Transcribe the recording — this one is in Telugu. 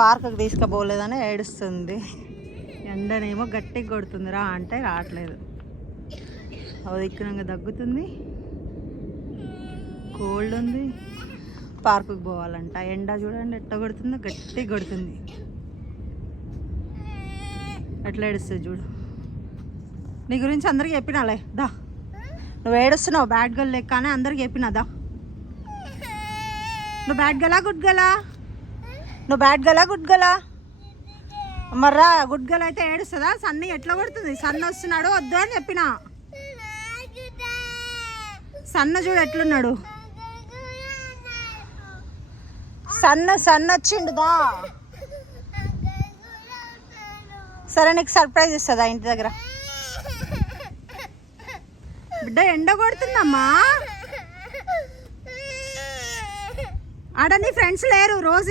పార్కుకి తీసుకుపోలేదని ఏడుస్తుంది. ఎండనేమో గట్టిగా కొడుతుంది, రా అంటే రావట్లేదు. అది ఎక్కినాక దగ్గుతుంది, కోల్డ్ ఉంది, పార్కుకి పోవాలంట. ఎండ చూడండి ఎట్లా కొడుతుందో, గట్టిగా కొడుతుంది. ఎట్లా ఏడుస్తుంది చూడు. నీ గురించి అందరికి చెప్పినాలే, దా. నువ్వు ఏడుస్తున్నావు బ్యాడ్ గర్ల్ లెక్క అని అందరికి చెప్పినా, దా. నువ్వు బ్యాడ్ గలా గుడ్ గలా? నువ్వు bad Galla good Galla? మర్రా good girl అయితే ఏడుస్తుందా? సన్ని ఎట్లా కొడుతుంది? సన్న వస్తున్నాడు వద్దు అని చెప్పిన. సన్న చూడు ఎట్లున్నాడు. సన్న వచ్చిండుదా. సరే నీకు సర్ప్రైజ్ ఇస్తుందా ఇంటి దగ్గర? బిడ్డ ఎండ కొడుతుందమ్మా. ఆడ నీ ఫ్రెండ్స్ లేరు రోజు